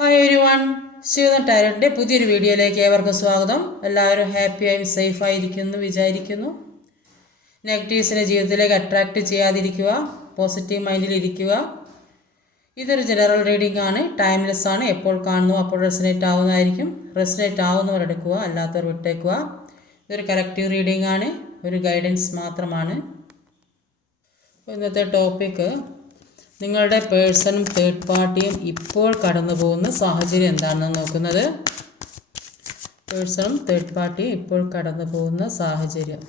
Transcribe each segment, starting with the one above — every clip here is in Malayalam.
ഹായ് എവരി വൺ, ശിവദൻ ടാരോട്ടിൻ്റെ പുതിയൊരു വീഡിയോയിലേക്ക് ഏവർക്കും സ്വാഗതം. എല്ലാവരും ഹാപ്പിയായും സേഫായിരിക്കുന്നു വിചാരിക്കുന്നു. നെഗറ്റീവ്സിനെ ജീവിതത്തിലേക്ക് അട്രാക്റ്റ് ചെയ്യാതിരിക്കുക, പോസിറ്റീവ് മൈൻഡിൽ ഇരിക്കുക. ഇതൊരു ജനറൽ റീഡിംഗ് ആണ്, ടൈംലെസ് ആണ്. എപ്പോൾ കാണുന്നു അപ്പോൾ റെസനേറ്റ് ആവുന്നതായിരിക്കും. റെസനേറ്റ് ആവുന്നവർ എടുക്കുക, അല്ലാത്തവർ വിട്ടേക്കുക. ഇതൊരു കലക്റ്റീവ് റീഡിംഗ് ആണ്, ഒരു ഗൈഡൻസ് മാത്രമാണ്. ഇന്നത്തെ ടോപ്പിക്ക് നിങ്ങളുടെ പേഴ്സണും തേർഡ് പാർട്ടിയും ഇപ്പോൾ കടന്നു പോകുന്ന സാഹചര്യം എന്താണെന്ന് നോക്കുന്നത്. പേഴ്സണും തേർഡ് പാർട്ടിയും ഇപ്പോൾ കടന്നു പോകുന്ന സാഹചര്യം.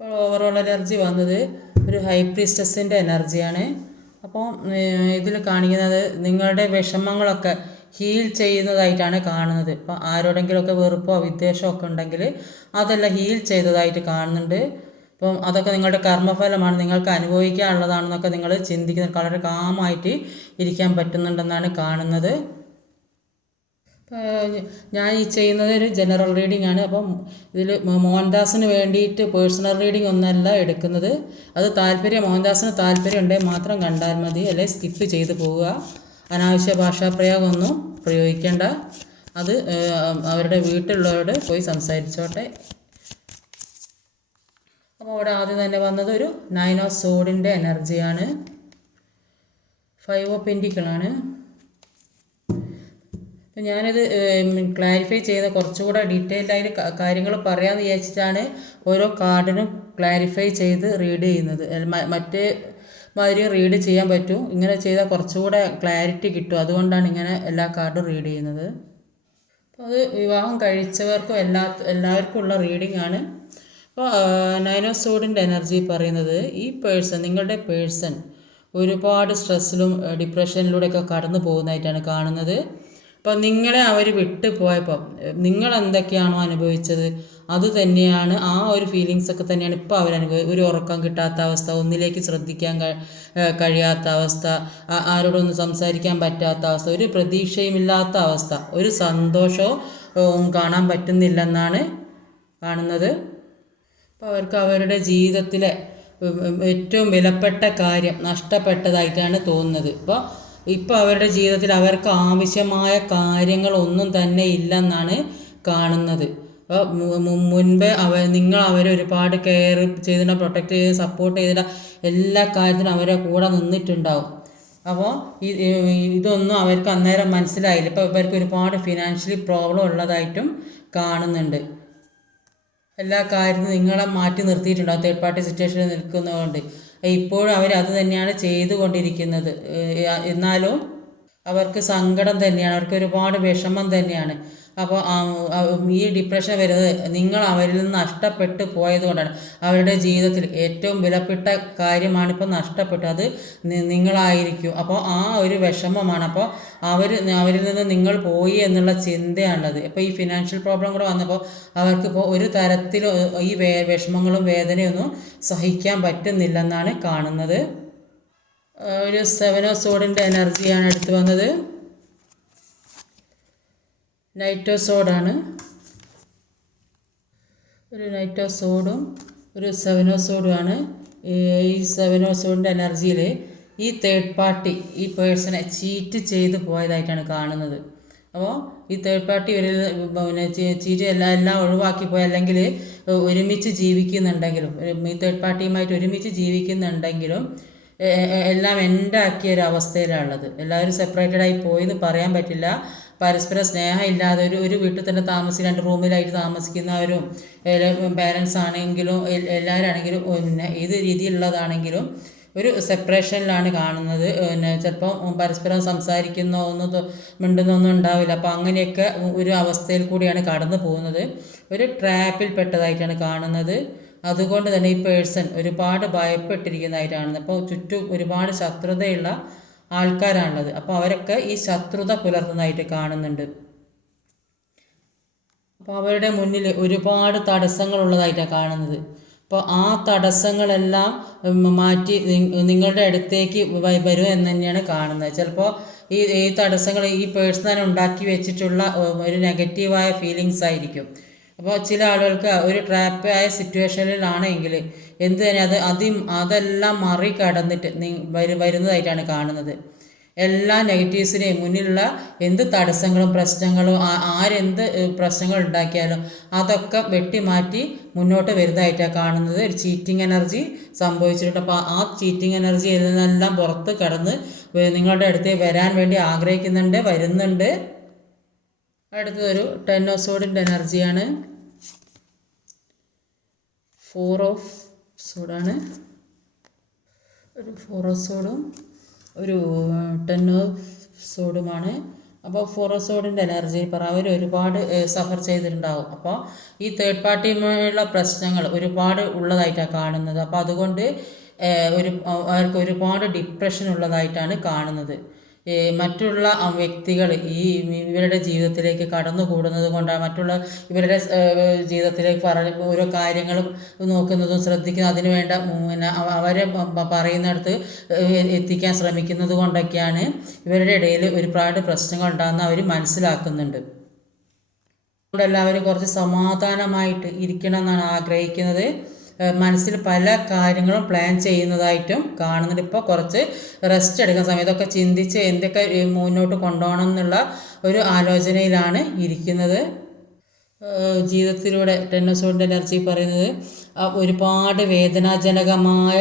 ഓവറോൾ എനർജി വന്നത് ഒരു ഹൈ പ്രീസ്റ്റസിൻ്റെ എനർജിയാണ്. അപ്പോൾ ഇതിൽ കാണിക്കുന്നത് നിങ്ങളുടെ വിഷമങ്ങളൊക്കെ ഹീൽ ചെയ്യുന്നതായിട്ടാണ് കാണുന്നത്. ഇപ്പോൾ ആരോടെങ്കിലുമൊക്കെ വെറുപ്പോ വിദ്വേഷമോ ഒക്കെ ഉണ്ടെങ്കിൽ അതെല്ലാം ഹീൽ ചെയ്തതായിട്ട് കാണുന്നുണ്ട്. അപ്പം അതൊക്കെ നിങ്ങളുടെ കർമ്മഫലമാണ്, നിങ്ങൾക്ക് അനുഭവിക്കാനുള്ളതാണെന്നൊക്കെ നിങ്ങൾ ചിന്തിക്കുന്നത്. വളരെ കാമായിട്ട് ഇരിക്കാൻ പറ്റുന്നുണ്ടെന്നാണ് കാണുന്നത്. ഞാൻ ഈ ചെയ്യുന്നത് ഒരു ജനറൽ റീഡിംഗ് ആണ്. അപ്പം ഇതിൽ മോഹൻദാസിന് വേണ്ടിയിട്ട് പേഴ്സണൽ റീഡിംഗ് ഒന്നല്ല എടുക്കുന്നത്. അത് മോഹൻദാസിന് താല്പര്യം ഉണ്ടെങ്കിൽ മാത്രം കണ്ടാൽ മതി, അല്ലെങ്കിൽ സ്കിപ്പ് ചെയ്ത് പോവുക. അനാവശ്യ ഭാഷാപ്രയോഗമൊന്നും പ്രയോഗിക്കേണ്ട. അത് അവരുടെ വീട്ടിലുള്ളവരോട് പോയി സംസാരിച്ചോട്ടെ. അപ്പോൾ അവിടെ ആദ്യം തന്നെ വന്നത് ഒരു 9 ഓഫ് സോഡിൻ്റെ എനർജിയാണ്. 5 ഓഫ് പെൻറ്റിക്കിളാണ്. ഞാനിത് ക്ലാരിഫൈ ചെയ്ത് കുറച്ചുകൂടെ ഡീറ്റെയിൽഡ് ആയിട്ട് കാര്യങ്ങൾ പറയാമെന്ന് വിചാരിച്ചിട്ടാണ് ഓരോ കാർഡിനും ക്ലാരിഫൈ ചെയ്ത് റീഡ് ചെയ്യുന്നത്. മറ്റേ മാതിരി റീഡ് ചെയ്യാൻ പറ്റും, ഇങ്ങനെ ചെയ്താൽ കുറച്ചുകൂടെ ക്ലാരിറ്റി കിട്ടും. അതുകൊണ്ടാണ് ഇങ്ങനെ എല്ലാ കാർഡും റീഡ് ചെയ്യുന്നത്. അപ്പോൾ അത് വിവാഹം കഴിച്ചവർക്കും എല്ലാവർക്കും ഉള്ള റീഡിംഗ് ആണ്. അപ്പോൾ 9 ഓഫ് സോഡിൻ്റെ എനർജി പറയുന്നത് ഈ നിങ്ങളുടെ പേഴ്സൺ ഒരുപാട് സ്ട്രെസ്സിലും ഡിപ്രഷനിലൂടെയൊക്കെ കടന്നു പോകുന്നതായിട്ടാണ് കാണുന്നത്. അപ്പോൾ നിങ്ങളെ അവർ വിട്ടു പോയപ്പോൾ നിങ്ങൾ എന്തൊക്കെയാണോ അനുഭവിച്ചത് അത് തന്നെയാണ്, ആ ഒരു ഫീലിങ്സൊക്കെ തന്നെയാണ് ഇപ്പോൾ ഒരു ഉറക്കം കിട്ടാത്ത അവസ്ഥ, ഒന്നിലേക്ക് ശ്രദ്ധിക്കാൻ കഴിയാത്ത അവസ്ഥ, ആരോടൊന്നും സംസാരിക്കാൻ പറ്റാത്ത അവസ്ഥ, ഒരു പ്രതീക്ഷയുമില്ലാത്ത അവസ്ഥ, ഒരു സന്തോഷവും കാണാൻ പറ്റുന്നില്ലെന്നാണ് കാണുന്നത്. അപ്പോൾ അവർക്ക് അവരുടെ ജീവിതത്തിലെ ഏറ്റവും വിലപ്പെട്ട കാര്യം നഷ്ടപ്പെട്ടതായിട്ടാണ് തോന്നുന്നത്. ഇപ്പോൾ അവരുടെ ജീവിതത്തിൽ അവർക്ക് ആവശ്യമായ കാര്യങ്ങളൊന്നും തന്നെ ഇല്ലെന്നാണ് കാണുന്നത്. അപ്പോൾ മുൻപേ നിങ്ങൾ അവരെ ഒരുപാട് കെയർ ചെയ്തിട്ട് പ്രൊട്ടക്റ്റ് ചെയ്ത് സപ്പോർട്ട് ചെയ്തിട്ട് എല്ലാ കാര്യത്തിനും അവരെ കൂടെ നിന്നിട്ടുണ്ടാവും. അപ്പോൾ ഇതൊന്നും അവർക്ക് അന്നേരം മനസ്സിലായില്ല. ഇപ്പോൾ ഇവർക്ക് ഒരുപാട് ഫിനാൻഷ്യലി പ്രോബ്ലം ഉള്ളതായിട്ടും കാണുന്നുണ്ട്. എല്ലാ കാര്യത്തിനും നിങ്ങളെ മാറ്റി നിർത്തിയിട്ടുണ്ടാവും. തേർഡ് പാർട്ടി സിറ്റുവേഷനിൽ നിൽക്കുന്നതുകൊണ്ട് ഇപ്പോഴും അവർ അത് തന്നെയാണ് ചെയ്തുകൊണ്ടിരിക്കുന്നത്. എന്നാലും അവർക്ക് സങ്കടം തന്നെയാണ്, അവർക്ക് ഒരുപാട് വിഷമം തന്നെയാണ്. അപ്പോൾ ഈ ഡിപ്രഷൻ വരുന്നത് നിങ്ങൾ അവരിൽ നിന്ന് നഷ്ടപ്പെട്ടു പോയതുകൊണ്ടാണ്. അവരുടെ ജീവിതത്തിൽ ഏറ്റവും വിലപ്പെട്ട കാര്യമാണ് ഇപ്പോൾ നഷ്ടപ്പെട്ടത്, അത് നിങ്ങളായിരിക്കും. അപ്പോൾ ആ ഒരു വിഷമമാണ്. അപ്പോൾ അവരിൽ നിന്ന് നിങ്ങൾ പോയി എന്നുള്ള ചിന്തയാണുള്ളത്. ഇപ്പോൾ ഈ ഫിനാൻഷ്യൽ പ്രോബ്ലം കൂടെ വന്നപ്പോൾ അവർക്കിപ്പോൾ ഒരു തരത്തിലും ഈ വിഷമങ്ങളും വേദനയൊന്നും സഹിക്കാൻ പറ്റുന്നില്ലെന്നാണ് കാണുന്നത്. ഒരു 7 ഓഫ് സോഡിൻ്റെ എനർജിയാണ് എടുത്തു വന്നത്. നൈറ്റ് ഓഫ് സോഡാണ്. ഒരു നൈറ്റ് ഓഫ് സോഡും ഒരു 7 ഓഫ് സോഡുമാണ്. ഈ 7 ഓഫ് സോഡിൻ്റെ എനർജിയിൽ ഈ തേർഡ് പാർട്ടി ഈ പേഴ്സണെ ചീറ്റ് ചെയ്ത് പോയതായിട്ടാണ് കാണുന്നത്. അപ്പോൾ ഈ തേർഡ് പാർട്ടി ചീറ്റ് എല്ലാം ഒഴിവാക്കി പോയി, അല്ലെങ്കിൽ ഒരുമിച്ച് ജീവിക്കുന്നുണ്ടെങ്കിലും ഈ തേർഡ് പാർട്ടിയുമായിട്ട് ഒരുമിച്ച് ജീവിക്കുന്നുണ്ടെങ്കിലും എല്ലാം എൻ്റെ ആക്കിയ ഒരു അവസ്ഥയിലാണുള്ളത്. എല്ലാവരും സെപ്പറേറ്റഡായി പോയെന്ന് പറയാൻ പറ്റില്ല. പരസ്പര സ്നേഹം ഇല്ലാതെ ഒരു വീട്ടിൽ തന്നെ രണ്ട് റൂമിലായിട്ട് താമസിക്കുന്നവരും പാരൻസ് ആണെങ്കിലും എല്ലാവരാണെങ്കിലും ഏത് രീതിയിലുള്ളതാണെങ്കിലും ഒരു സെപ്പറേഷനിലാണ് കാണുന്നത്. ചിലപ്പോൾ പരസ്പരം സംസാരിക്കുന്നോ മിണ്ടുന്നൊന്നും ഉണ്ടാവില്ല. അപ്പോൾ അങ്ങനെയൊക്കെ ഒരു അവസ്ഥയിൽ കൂടിയാണ് കടന്നു പോകുന്നത്. ഒരു ട്രാപ്പിൽ പെട്ടതായിട്ടാണ് കാണുന്നത്. അതുകൊണ്ട് തന്നെ ഈ പേഴ്സൺ ഒരുപാട് ഭയപ്പെട്ടിരിക്കുന്നതായിട്ടാണ്. അപ്പോൾ ചുറ്റും ഒരുപാട് ശത്രുതയുള്ള ആൾക്കാരാണുള്ളത്. അപ്പോൾ അവരൊക്കെ ഈ ശത്രുത പുലർത്തുന്നതായിട്ട് കാണുന്നുണ്ട്. അപ്പോൾ അവരുടെ മുന്നിൽ ഒരുപാട് തടസ്സങ്ങളുള്ളതായിട്ടാണ് കാണുന്നത്. അപ്പോൾ ആ തടസ്സങ്ങളെല്ലാം മാറ്റി നിങ്ങളുടെ അടുത്തേക്ക് വരും എന്ന് തന്നെയാണ് കാണുന്നത്. ചിലപ്പോൾ ഈ തടസ്സങ്ങൾ ഈ പേഴ്സൺ തന്നെ ഉണ്ടാക്കി വെച്ചിട്ടുള്ള ഒരു നെഗറ്റീവായ ഫീലിങ്സ് ആയിരിക്കും. അപ്പോൾ ചില ആളുകൾക്ക് ഒരു ട്രാപ്പായ സിറ്റുവേഷനിലാണെങ്കിൽ എന്ത് തന്നെ അതെല്ലാം മറികടന്നിട്ട് വരുന്നതായിട്ടാണ് കാണുന്നത്. എല്ലാ നെഗറ്റീവ്സിനെയും മുന്നിലുള്ള എന്ത് തടസ്സങ്ങളും പ്രശ്നങ്ങളും ആരെന്ത് പ്രശ്നങ്ങൾ ഉണ്ടാക്കിയാലും അതൊക്കെ വെട്ടിമാറ്റി മുന്നോട്ട് വരുന്നതായിട്ടാണ് കാണുന്നത്. ഒരു ചീറ്റിംഗ് എനർജി സംഭവിച്ചിട്ടുണ്ട്. അപ്പോൾ ആ ചീറ്റിംഗ് എനർജി ഇതിനെല്ലാം പുറത്ത് കടന്ന് നിങ്ങളുടെ അടുത്ത് വരാൻ വേണ്ടി ആഗ്രഹിക്കുന്നുണ്ട്, വരുന്നുണ്ട്. അടുത്തതൊരു 10 ഓഫ് സോഡിൻ്റെ എനർജിയാണ്. 4 ഓഫ് സോഡാണ്. ഒരു 4 ഓഫ് സോഡും ഒരു 10 ഓഫ് സോഡുമാണ്. അപ്പോൾ 4 ഓഫ് സോഡിൻ്റെ എനർജി അവർ ഒരുപാട് സഫർ ചെയ്തിട്ടുണ്ടാവും. അപ്പോൾ ഈ തേർഡ് പാർട്ടിയുമായുള്ള പ്രശ്നങ്ങൾ ഒരുപാട് ഉള്ളതായിട്ടാണ് കാണുന്നത്. അപ്പോൾ അതുകൊണ്ട് അവർക്ക് ഒരുപാട് ഡിപ്രഷൻ ഉള്ളതായിട്ടാണ് കാണുന്നത്. മറ്റുള്ള വ്യക്തികൾ ഇവരുടെ ജീവിതത്തിലേക്ക് കടന്നുകൂടുന്നത് കൊണ്ടാണ് മറ്റുള്ള ഇവരുടെ ജീവിതത്തിലേക്ക് ഓരോ കാര്യങ്ങളും നോക്കുന്നതും ശ്രദ്ധിക്കുന്നതും അതിന് വേണ്ട അവരെ പറയുന്നിടത്ത് എത്തിക്കാൻ ശ്രമിക്കുന്നത് കൊണ്ടൊക്കെയാണ് ഇവരുടെ ഇടയിൽ ഒരുപാട് പ്രശ്നങ്ങൾ ഉണ്ടാകുന്ന അവർ മനസ്സിലാക്കുന്നുണ്ട്. അതുകൊണ്ട് എല്ലാവരും കുറച്ച് സമാധാനമായിട്ട് ഇരിക്കണം എന്നാണ് ആഗ്രഹിക്കുന്നത്. മനസ്സിൽ പല കാര്യങ്ങളും പ്ലാൻ ചെയ്യുന്നതായിട്ടും കാണുന്നുണ്ട്. ഇപ്പോൾ കുറച്ച് റെസ്റ്റ് എടുക്കുന്ന സമയം ഇതൊക്കെ ചിന്തിച്ച് എന്തൊക്കെ മുന്നോട്ട് കൊണ്ടുപോകണം എന്നുള്ള ഒരു ആലോചനയിലാണ് ഇരിക്കുന്നത്. ജീവിതത്തിലൂടെ 10 ഓഫ് സോഡിൻ്റെ എനർജി പറയുന്നത് ഒരുപാട് വേദനാജനകമായ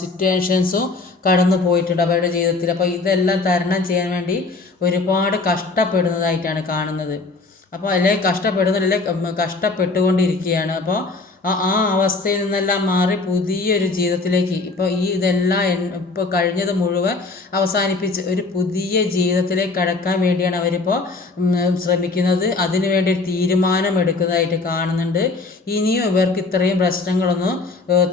സിറ്റുവേഷൻസും കടന്നു പോയിട്ടുണ്ട് അവരുടെ ജീവിതത്തിൽ. അപ്പോൾ ഇതെല്ലാം തരണം ചെയ്യാൻ വേണ്ടി ഒരുപാട് കഷ്ടപ്പെടുന്നതായിട്ടാണ് കാണുന്നത്. അപ്പോൾ കഷ്ടപ്പെട്ടുകൊണ്ടിരിക്കുകയാണ്. അപ്പോൾ ആ അവസ്ഥയിൽ നിന്നെല്ലാം മാറി പുതിയൊരു ജീവിതത്തിലേക്ക് ഇതെല്ലാം ഇപ്പോൾ കഴിഞ്ഞത് മുഴുവൻ അവസാനിപ്പിച്ച് ഒരു പുതിയ ജീവിതത്തിലേക്ക് കടക്കാൻ വേണ്ടിയാണ് അവരിപ്പോൾ ശ്രമിക്കുന്നത്. അതിനു വേണ്ടി ഒരു തീരുമാനം എടുക്കുന്നതായിട്ട് കാണുന്നുണ്ട്. ഇനിയും ഇവർക്ക് ഇത്രയും പ്രശ്നങ്ങളൊന്നും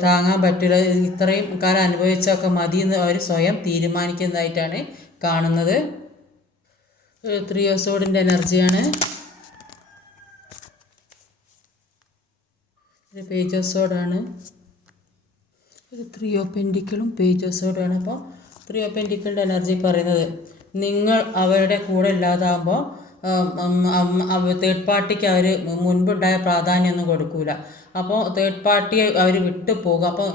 താങ്ങാൻ പറ്റില്ല, ഇത്രയും കാലം അനുഭവിച്ചൊക്കെ മതി എന്ന് അവർ സ്വയം തീരുമാനിക്കുന്നതായിട്ടാണ് കാണുന്നത്. 3 ഓഫ് സോഡിൻ്റെ എനർജിയാണ്. ഒരു പേജ് ഓഫ് സോഡാണ്. ഒരു 3 ഓഫ് പെൻറ്റിക്കിളും പേജ് ഓഫ് സോഡാണ്. അപ്പോൾ 3 ഓഫ് പെൻറ്റിക്കിളിൻ്റെ എനർജി പറയുന്നത് നിങ്ങൾ അവരുടെ കൂടെ ഇല്ലാതാകുമ്പോൾ തേർഡ് പാർട്ടിക്ക് അവർ മുൻപുണ്ടായ പ്രാധാന്യമൊന്നും കൊടുക്കില്ല. അപ്പോൾ തേർഡ് പാർട്ടിയെ അവർ വിട്ടു പോകും. അപ്പോൾ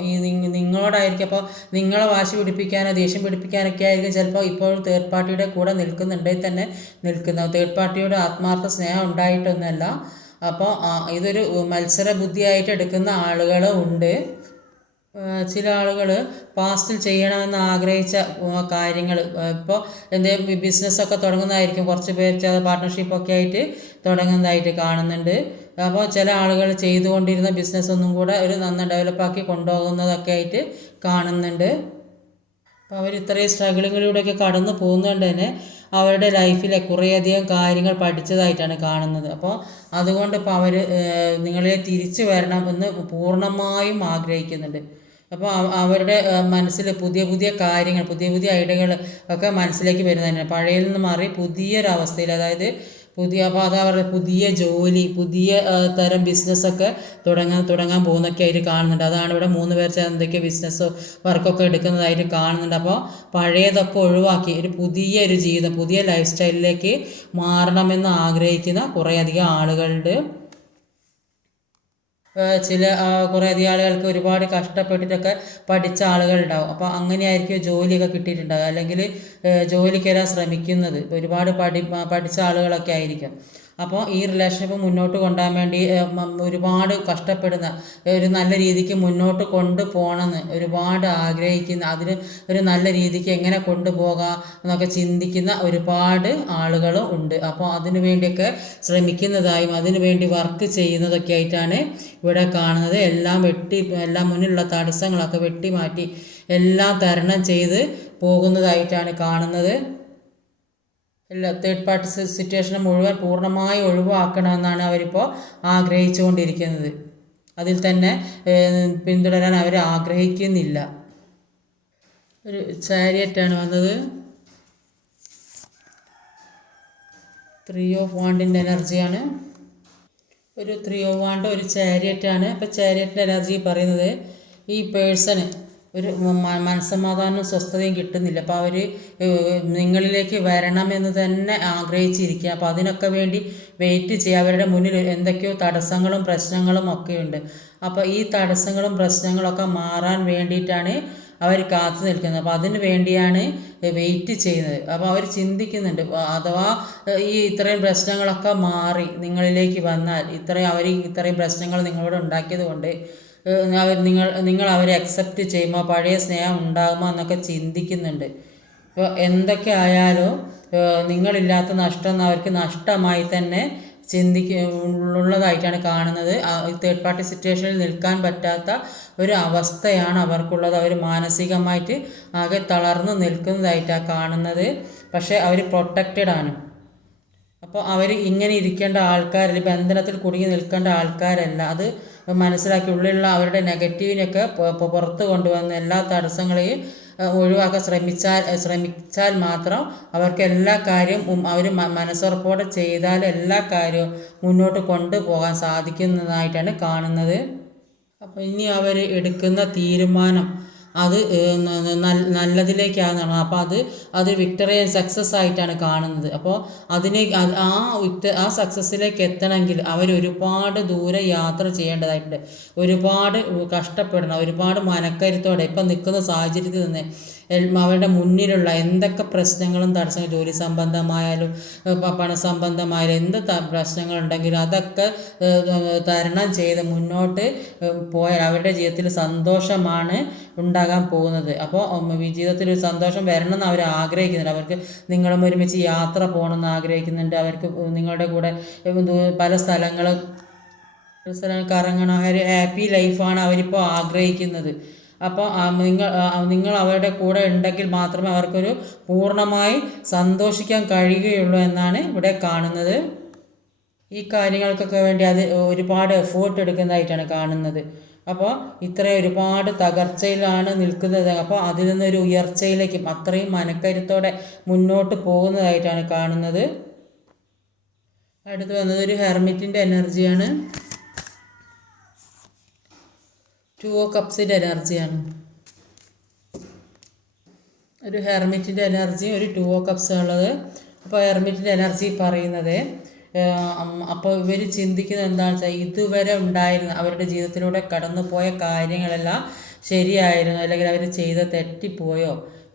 നിങ്ങളോടായിരിക്കും. അപ്പോൾ നിങ്ങളെ വാശി പിടിപ്പിക്കാനോ ദേഷ്യം പിടിപ്പിക്കാനൊക്കെ ആയിരിക്കും ചിലപ്പോൾ ഇപ്പോൾ തേർഡ് പാർട്ടിയുടെ കൂടെ നിൽക്കുന്നുണ്ടെങ്കിൽ തന്നെ നിൽക്കുന്നത്. തേർഡ് പാർട്ടിയോട് ആത്മാർത്ഥ സ്നേഹം ഉണ്ടായിട്ടൊന്നുമല്ല. അപ്പോൾ ഇതൊരു മത്സര ബുദ്ധിയായിട്ട് എടുക്കുന്ന ആളുകളും ഉണ്ട്. ചില ആളുകൾ പാസ്റ്റിൽ ചെയ്യണമെന്ന് ആഗ്രഹിച്ച കാര്യങ്ങൾ ഇപ്പോൾ എന്തെങ്കിലും ബിസിനസ്സൊക്കെ തുടങ്ങുന്നതായിരിക്കും. കുറച്ച് പേർ പാർട്ട്ണർഷിപ്പൊക്കെ ആയിട്ട് തുടങ്ങുന്നതായിട്ട് കാണുന്നുണ്ട്. അപ്പോൾ ചില ആളുകൾ ചെയ്തുകൊണ്ടിരുന്ന ബിസിനസ് ഒന്നും കൂടെ ഒരു നന്നായി ഡെവലപ്പാക്കി കൊണ്ടുപോകുന്നതൊക്കെ ആയിട്ട് കാണുന്നുണ്ട്. അപ്പോൾ അവർ ഇത്രയും സ്ട്രഗിളിങ്ങിലൂടെയൊക്കെ കടന്നു പോകുന്നതുകൊണ്ട് തന്നെ അവരുടെ ലൈഫിലെ കുറേയധികം കാര്യങ്ങൾ പഠിച്ചതായിട്ടാണ് കാണുന്നത്. അപ്പോൾ അതുകൊണ്ട് ഇപ്പോൾ അവർ നിങ്ങളെ തിരിച്ചു വരണം എന്ന് പൂർണ്ണമായും ആഗ്രഹിക്കുന്നുണ്ട്. അപ്പോൾ അവരുടെ മനസ്സിൽ പുതിയ പുതിയ കാര്യങ്ങൾ, പുതിയ പുതിയ ഐഡിയകൾ ഒക്കെ മനസ്സിലേക്ക് വരുന്നതന്നെ പഴയതിൽ നിന്ന് മാറി പുതിയൊരവസ്ഥയിൽ, അതായത് അപ്പോൾ അത് അവരുടെ പുതിയ ജോലി, പുതിയ തരം ബിസിനസ്സൊക്കെ തുടങ്ങാൻ പോകുന്നൊക്കെ ആയിട്ട് കാണുന്നുണ്ട്. അതാണ് ഇവിടെ 3 പേർ എന്തൊക്കെ ബിസിനസ്സോ വർക്കൊക്കെ എടുക്കുന്നതായിട്ട് കാണുന്നുണ്ട്. അപ്പോൾ പഴയതൊക്കെ ഒഴിവാക്കി ഒരു പുതിയൊരു ജീവിതം, പുതിയ ലൈഫ് സ്റ്റൈലിലേക്ക് മാറണമെന്ന് ആഗ്രഹിക്കുന്ന കുറേയധികം ആളുകളുണ്ട്. കുറേയധികം ആളുകൾക്ക് ഒരുപാട് കഷ്ടപ്പെട്ടിട്ടൊക്കെ പഠിച്ച ആളുകളുണ്ടാവും. അപ്പോൾ അങ്ങനെയായിരിക്കും ജോലിയൊക്കെ കിട്ടിയിട്ടുണ്ടാകുക, അല്ലെങ്കിൽ ജോലിക്ക് വരാൻ ശ്രമിക്കുന്നത് ഒരുപാട് പഠിച്ച ആളുകളൊക്കെ ആയിരിക്കും. അപ്പോൾ ഈ റിലേഷൻഷിപ്പ് മുന്നോട്ട് കൊണ്ടുപോകാൻ വേണ്ടി ഒരുപാട് കഷ്ടപ്പെടുന്ന, ഒരു നല്ല രീതിക്ക് മുന്നോട്ട് കൊണ്ടുപോകണമെന്ന് ഒരുപാട് ആഗ്രഹിക്കുന്ന, അതിന് ഒരു നല്ല രീതിക്ക് എങ്ങനെ കൊണ്ടുപോകാം എന്നൊക്കെ ചിന്തിക്കുന്ന ഒരുപാട് ആളുകളും ഉണ്ട്. അപ്പോൾ അതിനു വേണ്ടിയൊക്കെ ശ്രമിക്കുന്നതായും അതിനു വേണ്ടി വർക്ക് ചെയ്യുന്നതൊക്കെ ആയിട്ടാണ് ഇവിടെ കാണുന്നത്. എല്ലാം മുന്നിലുള്ള തടസ്സങ്ങളൊക്കെ വെട്ടിമാറ്റി എല്ലാം തരണം ചെയ്ത് പോകുന്നതായിട്ടാണ് കാണുന്നത്. തേർഡ് പാർട്ടി സിറ്റുവേഷനെ മുഴുവൻ പൂർണ്ണമായി ഒഴിവാക്കണമെന്നാണ് അവരിപ്പോൾ ആഗ്രഹിച്ചുകൊണ്ടിരിക്കുന്നത്. അതിൽ തന്നെ പിന്തുടരാൻ അവർ ആഗ്രഹിക്കുന്നില്ല. ഒരു ചാരിയറ്റാണ് വന്നത്. 3 ഓഫ് വാണ്ടിൻ്റെ എനർജിയാണ്. ഒരു 3 ഓഫ് വാണ്ട് ഒരു ചാരിയറ്റാണ്. അപ്പോൾ ചാരിയറ്റിൻ്റെ എനർജി പറയുന്നത് ഈ പേഴ്സണ് ഒരു മനസ്സമാധാനവും സ്വസ്ഥതയും കിട്ടുന്നില്ല. അപ്പോൾ അവർ നിങ്ങളിലേക്ക് വരണമെന്ന് തന്നെ ആഗ്രഹിച്ചിരിക്കുക. അപ്പോൾ അതിനൊക്കെ വേണ്ടി വെയിറ്റ് ചെയ്യുക. അവരുടെ മുന്നിൽ എന്തൊക്കെയോ തടസ്സങ്ങളും പ്രശ്നങ്ങളും ഒക്കെയുണ്ട്. അപ്പോൾ ഈ തടസ്സങ്ങളും പ്രശ്നങ്ങളൊക്കെ മാറാൻ വേണ്ടിയിട്ടാണ് അവർ കാത്തു നിൽക്കുന്നത്. അപ്പോൾ അതിന് വേണ്ടിയാണ് വെയിറ്റ് ചെയ്യുന്നത്. അപ്പോൾ അവർ ചിന്തിക്കുന്നുണ്ട്, അഥവാ ഈ ഇത്രയും പ്രശ്നങ്ങളൊക്കെ മാറി നിങ്ങളിലേക്ക് വന്നാൽ, ഇത്രയും പ്രശ്നങ്ങൾ നിങ്ങളോട് ഉണ്ടാക്കിയത് കൊണ്ട് നിങ്ങൾ അവരെ അക്സെപ്റ്റ് ചെയ്യുമോ, പഴയ സ്നേഹം ഉണ്ടാകുമോ എന്നൊക്കെ ചിന്തിക്കുന്നുണ്ട്. ഇപ്പോൾ എന്തൊക്കെ ആയാലും നിങ്ങളില്ലാത്ത നഷ്ടം അവർക്ക് നഷ്ടമായി തന്നെ ഉള്ളതായിട്ടാണ് കാണുന്നത്. തേർഡ് പാർട്ടി സിറ്റുവേഷനിൽ നിൽക്കാൻ പറ്റാത്ത ഒരു അവസ്ഥയാണ് അവർക്കുള്ളത്. അവർ മാനസികമായിട്ട് ആകെ തളർന്ന് നിൽക്കുന്നതായിട്ടാണ് കാണുന്നത്. പക്ഷേ അവർ പ്രൊട്ടക്റ്റഡ് ആണ്. അപ്പോൾ അവർ ഇങ്ങനെ ഇരിക്കേണ്ട ആൾക്കാരല്ല, ബന്ധനത്തിൽ കുടുങ്ങി നിൽക്കേണ്ട ആൾക്കാരല്ല. അത് മനസ്സിലാക്കി ഉള്ളിലുള്ള അവരുടെ നെഗറ്റീവിനൊക്കെ പുറത്ത് കൊണ്ടുവന്ന് എല്ലാ തടസ്സങ്ങളെയും ഒഴിവാക്കാൻ ശ്രമിച്ചാൽ മാത്രം അവർക്ക് എല്ലാ കാര്യവും അവർ മനസ്സുറപ്പോടെ ചെയ്താൽ എല്ലാ കാര്യവും മുന്നോട്ട് കൊണ്ടുപോകാൻ സാധിക്കുന്നതായിട്ടാണ് കാണുന്നത്. അപ്പോൾ ഇനി അവർ എടുക്കുന്ന തീരുമാനം അത് നല്ലതിലേക്കാണെന്നാണ്. അപ്പോൾ അത് വിക്ടറി ആൻഡ് സക്സസ് ആയിട്ടാണ് കാണുന്നത്. അപ്പോൾ ആ സക്സസ്സിലേക്ക് എത്തണമെങ്കിൽ അവർ ഒരുപാട് ദൂരെ യാത്ര ചെയ്യേണ്ടതായിട്ടുണ്ട്, ഒരുപാട് കഷ്ടപ്പെടണം, ഒരുപാട് മനക്കരുത്തോടെ ഇപ്പം നിൽക്കുന്ന സാഹചര്യത്തിൽ നിന്ന് അവരുടെ മുന്നിലുള്ള എന്തൊക്കെ പ്രശ്നങ്ങളും തടസ്സങ്ങളും, ജോലി സംബന്ധമായാലും പണസംബന്ധമായാലും എന്ത് പ്രശ്നങ്ങളുണ്ടെങ്കിലും അതൊക്കെ തരണം ചെയ്ത് മുന്നോട്ട് പോയാൽ അവരുടെ ജീവിതത്തിൽ സന്തോഷമാണ് ഉണ്ടാകാൻ പോകുന്നത്. അപ്പോൾ ജീവിതത്തിൽ ഒരു സന്തോഷം വരണമെന്ന് അവർ ആഗ്രഹിക്കുന്നുണ്ട്. അവർക്ക് നിങ്ങളും ഒരുമിച്ച് യാത്ര പോകണമെന്ന് ആഗ്രഹിക്കുന്നുണ്ട്. അവർക്ക് നിങ്ങളുടെ കൂടെ പല സ്ഥലങ്ങളും കറങ്ങണം, ഒരു ഹാപ്പി ലൈഫാണ് അവരിപ്പോൾ ആഗ്രഹിക്കുന്നത്. അപ്പോൾ നിങ്ങൾ അവരുടെ കൂടെ ഉണ്ടെങ്കിൽ മാത്രമേ അവർക്കൊരു പൂർണ്ണമായി സന്തോഷിക്കാൻ കഴിയുകയുള്ളൂ എന്നാണ് ഇവിടെ കാണുന്നത്. ഈ കാര്യങ്ങൾക്കൊക്കെ വേണ്ടി അത് ഒരുപാട് എഫേർട്ട് എടുക്കുന്നതായിട്ടാണ് കാണുന്നത്. അപ്പോൾ ഒരുപാട് തകർച്ചയിലാണ് നിൽക്കുന്നത്. അപ്പോൾ അതിൽ നിന്നൊരു ഉയർച്ചയിലേക്കും അത്രയും മനക്കരുത്തോടെ മുന്നോട്ട് പോകുന്നതായിട്ടാണ് കാണുന്നത്. അടുത്ത് വന്നത് ഒരു ഹെർമിറ്റിൻ്റെ എനർജിയാണ്. 2 of Cupsൻ്റെ എനർജിയാണ്. ഒരു ഹെർമിറ്റിൻ്റെ എനർജി, ഒരു 2 of Cups ഉള്ളത്. അപ്പോൾ ഹെർമിറ്റിൻ്റെ എനർജി പറയുന്നത്, അപ്പോൾ ഇവർ ചിന്തിക്കുന്നത് എന്താണെന്ന് വെച്ചാൽ ഇതുവരെ ഉണ്ടായിരുന്ന അവരുടെ ജീവിതത്തിലൂടെ കടന്നു പോയ കാര്യങ്ങളെല്ലാം ശരിയായിരുന്നു, അല്ലെങ്കിൽ അവർ ചെയ്ത് തെറ്റിപ്പോയോ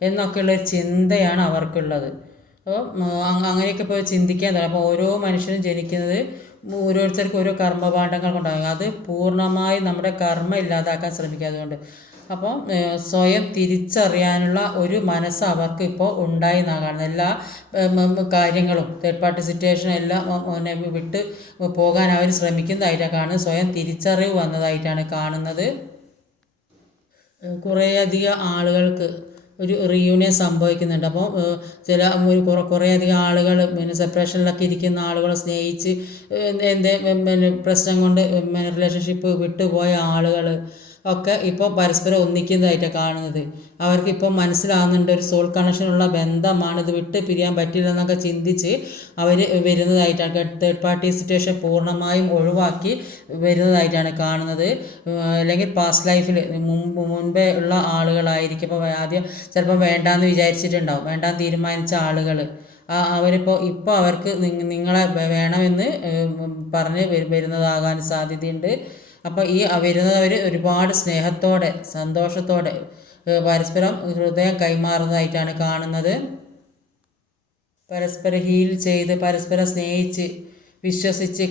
എന്നൊക്കെയുള്ളൊരു ചിന്തയാണ് അവർക്കുള്ളത്. അപ്പോൾ അങ്ങനെയൊക്കെ ഇപ്പോൾ ചിന്തിക്കാൻ തുടങ്ങി. അപ്പോൾ ഓരോ മനുഷ്യനും ജനിക്കുന്നത് ഓരോരുത്തർക്കും ഓരോ കർമ്മപാഠങ്ങൾ കൊണ്ടാകും. അത് പൂർണ്ണമായി നമ്മുടെ കർമ്മ ഇല്ലാതാക്കാൻ ശ്രമിക്കുക. അതുകൊണ്ട് അപ്പോൾ സ്വയം തിരിച്ചറിയാനുള്ള ഒരു മനസ്സ് അവർക്ക് ഇപ്പോൾ ഉണ്ടായി എന്നാണ് കാണുന്നത്. എല്ലാ കാര്യങ്ങളും തേർഡ് പാർട്ടി സിറ്റുവേഷൻ എല്ലാം വിട്ട് പോകാൻ അവർ ശ്രമിക്കുന്നതായിട്ടാണ് കാണുന്നത്. സ്വയം തിരിച്ചറിവ് വന്നതായിട്ടാണ് കാണുന്നത്. കുറേയധികം ആളുകൾക്ക് ഒരു റീയൂണിയൻ സംഭവിക്കുന്നുണ്ട്. അപ്പോൾ കുറേയധികം ആളുകൾ സെപ്പറേഷനിലൊക്കെ ഇരിക്കുന്ന ആളുകളെ സ്നേഹിച്ച് പ്രശ്നം കൊണ്ട് റിലേഷൻഷിപ്പ് വിട്ടുപോയ ആളുകൾ ഒക്കെ ഇപ്പോൾ പരസ്പരം ഒന്നിക്കുന്നതായിട്ടാണ് കാണുന്നത്. അവർക്കിപ്പോൾ മനസ്സിലാകുന്നുണ്ട് ഒരു സോൾ കണക്ഷനുള്ള ബന്ധമാണ്, ഇത് വിട്ട് പിരിയാൻ പറ്റില്ലെന്നൊക്കെ ചിന്തിച്ച് അവർ വരുന്നതായിട്ടാണ്. തേർഡ് പാർട്ടി സിറ്റുവേഷൻ പൂർണ്ണമായും ഒഴിവാക്കി വരുന്നതായിട്ടാണ് കാണുന്നത്. അല്ലെങ്കിൽ പാസ്റ്റ് ലൈഫിൽ മുൻപേ ഉള്ള ആളുകളായിരിക്കും. ഇപ്പോൾ ആദ്യം ചിലപ്പോൾ വേണ്ടാന്ന് വിചാരിച്ചിട്ടുണ്ടാവും, വേണ്ടാന്ന് തീരുമാനിച്ച ആളുകൾ ഇപ്പോൾ അവർക്ക് നിങ്ങളെ വേണമെന്ന് പറഞ്ഞ് വരുന്നതാകാൻ സാധ്യതയുണ്ട്. അപ്പോൾ വരുന്നവർ ഒരുപാട് സ്നേഹത്തോടെ സന്തോഷത്തോടെ പരസ്പരം ഹൃദയം കൈമാറുന്നതായിട്ടാണ് കാണുന്നത്. പരസ്പരം ഹീൽ ചെയ്ത് പരസ്പരം സ്നേഹിച്ച് വിശ്വസിച്ച്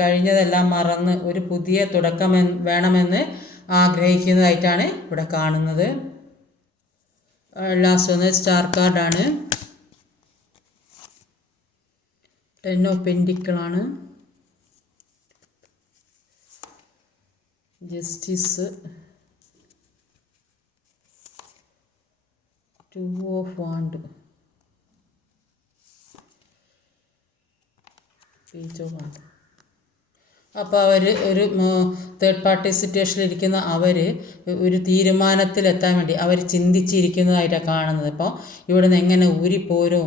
കഴിഞ്ഞതെല്ലാം മറന്ന് ഒരു പുതിയ തുടക്കം വേണമെന്ന് ആഗ്രഹിക്കുന്നതായിട്ടാണ് ഇവിടെ കാണുന്നത്. ലാസ്റ്റ് വന്നത് സ്റ്റാർ കാർഡാണ്. 10 of Pentacles, justice, 2 of Wands, Page of Wands. അപ്പോൾ അവർ ഒരു തേർഡ് പാർട്ടി സിറ്റുവേഷനിലിരിക്കുന്ന അവർ ഒരു തീരുമാനത്തിലെത്താൻ വേണ്ടി അവർ ചിന്തിച്ചിരിക്കുന്നതായിട്ടാണ് കാണുന്നത്. ഇപ്പോൾ ഇവിടെ നിന്ന് എങ്ങനെ ഊരിപ്പോരും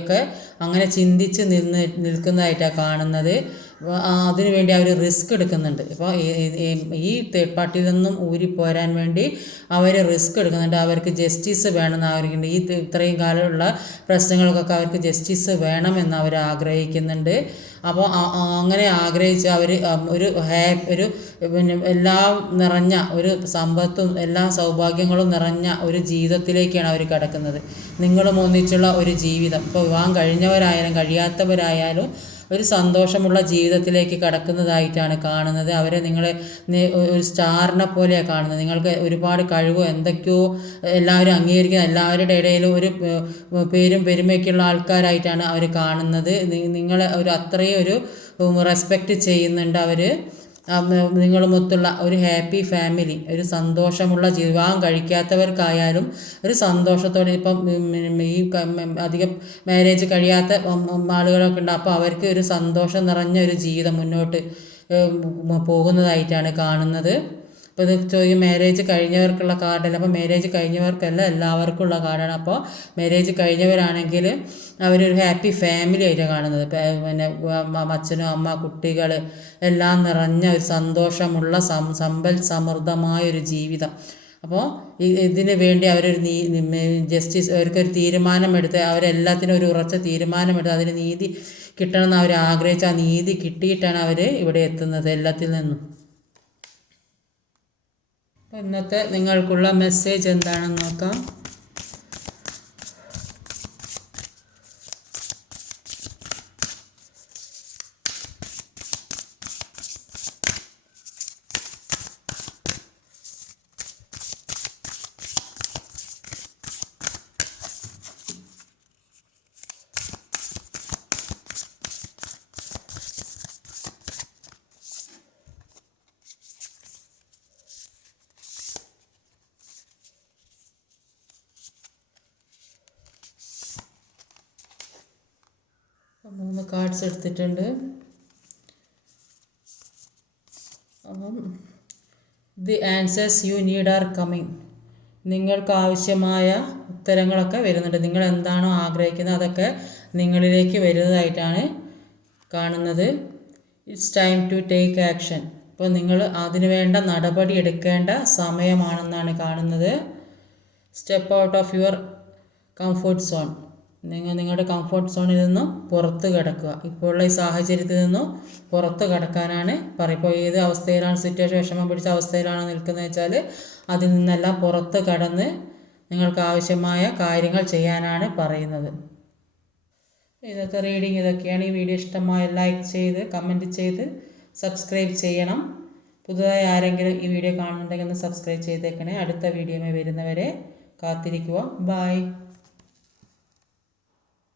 ഒക്കെ അങ്ങനെ ചിന്തിച്ച് നിൽക്കുന്നതായിട്ടാണ് കാണുന്നത്. അതിനുവേണ്ടി അവർ റിസ്ക് എടുക്കുന്നുണ്ട്. ഇപ്പോൾ ഈ തേർഡ് പാർട്ടിയിൽ നിന്നും ഊരിപ്പോരാൻ വേണ്ടി അവർ റിസ്ക് എടുക്കുന്നുണ്ട്. അവർക്ക് ജസ്റ്റിസ് വേണമെന്ന് ആഗ്രഹിക്കുന്നുണ്ട്. ഇത്രയും കാലമുള്ള പ്രശ്നങ്ങൾക്കൊക്കെ അവർക്ക് ജസ്റ്റിസ് വേണമെന്ന് അവർ ആഗ്രഹിക്കുന്നുണ്ട്. അപ്പോൾ അങ്ങനെ ആഗ്രഹിച്ച് അവർ ഒരു പിന്നെ എല്ലാം നിറഞ്ഞ ഒരു സമ്പത്തും എല്ലാ സൗഭാഗ്യങ്ങളും നിറഞ്ഞ ഒരു ജീവിതത്തിലേക്കാണ് അവർ കിടക്കുന്നത്. നിങ്ങളും ഒന്നിച്ചുള്ള ഒരു ജീവിതം, ഇപ്പോൾ വിവാഹം കഴിഞ്ഞവരായാലും കഴിയാത്തവരായാലും ഒരു സന്തോഷമുള്ള ജീവിതത്തിലേക്ക് കടക്കുന്നതായിട്ടാണ് കാണുന്നത്. അവരെ നിങ്ങളെ ഒരു സ്റ്റാറിനെ പോലെയാണ് കാണുന്നത്. നിങ്ങൾക്ക് ഒരുപാട് കഴിവോ എന്തൊക്കെയോ എല്ലാവരും അംഗീകരിക്കുന്ന, എല്ലാവരുടെ ഇടയിലും ഒരു പേരും പെരുമയൊക്കെയുള്ള ആൾക്കാരായിട്ടാണ് അവർ കാണുന്നത്. നിങ്ങളെ അത്രയും ഒരു റെസ്പെക്റ്റ് ചെയ്യുന്നുണ്ട് അവർ. നിങ്ങളുമൊത്തുള്ള ഒരു ഹാപ്പി ഫാമിലി, ഒരു സന്തോഷമുള്ള വിവാഹം കഴിക്കാത്തവർക്കായാലും ഒരു സന്തോഷത്തോടെ, ഇപ്പം ഈ അധികം മാരേജ് കഴിയാത്ത ആളുകളൊക്കെ ഉണ്ട്. അപ്പോൾ അവർക്ക് ഒരു സന്തോഷം നിറഞ്ഞ ഒരു ജീവിതം മുന്നോട്ട് പോകുന്നതായിട്ടാണ് കാണുന്നത്. അപ്പോൾ ഇത് ചോദിക്കും മാരേജ് കഴിഞ്ഞവർക്കുള്ള കാർഡല്ല. അപ്പോൾ മാരേജ് കഴിഞ്ഞവർക്കല്ല, എല്ലാവർക്കും ഉള്ള കാർഡാണ്. അപ്പോൾ മാരേജ് കഴിഞ്ഞവരാണെങ്കിൽ അവരൊരു ഹാപ്പി ഫാമിലി ആയിട്ടാണ് കാണുന്നത്. പിന്നെ അച്ഛനും അമ്മ കുട്ടികൾ എല്ലാം നിറഞ്ഞ ഒരു സന്തോഷമുള്ള സമ്പൽ സമൃദ്ധമായൊരു ജീവിതം. അപ്പോൾ ഇതിന് വേണ്ടി അവരൊരു ജസ്റ്റിസ്, അവർക്കൊരു തീരുമാനമെടുത്ത്, അവരെല്ലാത്തിനും ഒരു ഉറച്ച തീരുമാനമെടുത്ത് അതിന് നീതി കിട്ടണമെന്ന് അവർ ആഗ്രഹിച്ച ആ നീതി കിട്ടിയിട്ടാണ് അവർ ഇവിടെ എത്തുന്നത് എല്ലാത്തിൽ നിന്നും. ഇന്നത്തെ നിങ്ങൾക്കുള്ള മെസ്സേജ് എന്താണെന്ന് നോക്കാം. മൂന്ന് കാർഡ്സ് എടുത്തിട്ടുണ്ട്. അപ്പം the answers you need are coming. നിങ്ങൾക്ക് ആവശ്യമായ ഉത്തരങ്ങളൊക്കെ വരുന്നുണ്ട്. നിങ്ങൾ എന്താണോ ആഗ്രഹിക്കുന്നത് അതൊക്കെ നിങ്ങളിലേക്ക് വരുന്നതായിട്ടാണ് കാണുന്നത്. It's time to take action. അപ്പോൾ നിങ്ങൾ അതിനു വേണ്ട നടപടി എടുക്കേണ്ട സമയമാണെന്നാണ് കാണുന്നത്. Step out of your comfort zone. നിങ്ങളുടെ കംഫർട്ട് സോണിൽ നിന്നും പുറത്ത് കിടക്കുക. ഇപ്പോഴുള്ള ഈ സാഹചര്യത്തിൽ നിന്നും പുറത്ത് കിടക്കാനാണ് പറയുക. ഇപ്പോൾ ഏത് അവസ്ഥയിലാണ്, സിറ്റുവേഷൻ വിഷമം പിടിച്ച അവസ്ഥയിലാണ് നിൽക്കുന്നത് വെച്ചാൽ അതിൽ നിന്നെല്ലാം പുറത്ത് കടന്ന് നിങ്ങൾക്ക് ആവശ്യമായ കാര്യങ്ങൾ ചെയ്യാനാണ് പറയുന്നത്. ഇതൊക്കെ റീഡിങ് ഇതൊക്കെയാണ്. ഈ വീഡിയോ ഇഷ്ടമായ ലൈക്ക് ചെയ്ത് കമൻറ്റ് ചെയ്ത് സബ്സ്ക്രൈബ് ചെയ്യണം. പുതുതായി ആരെങ്കിലും ഈ വീഡിയോ കാണുന്നുണ്ടെങ്കിൽ ഒന്ന് സബ്സ്ക്രൈബ് ചെയ്തേക്കണേ. അടുത്ത വീഡിയോയിൽ വരുന്നവരെ കാത്തിരിക്കുക. ബൈ.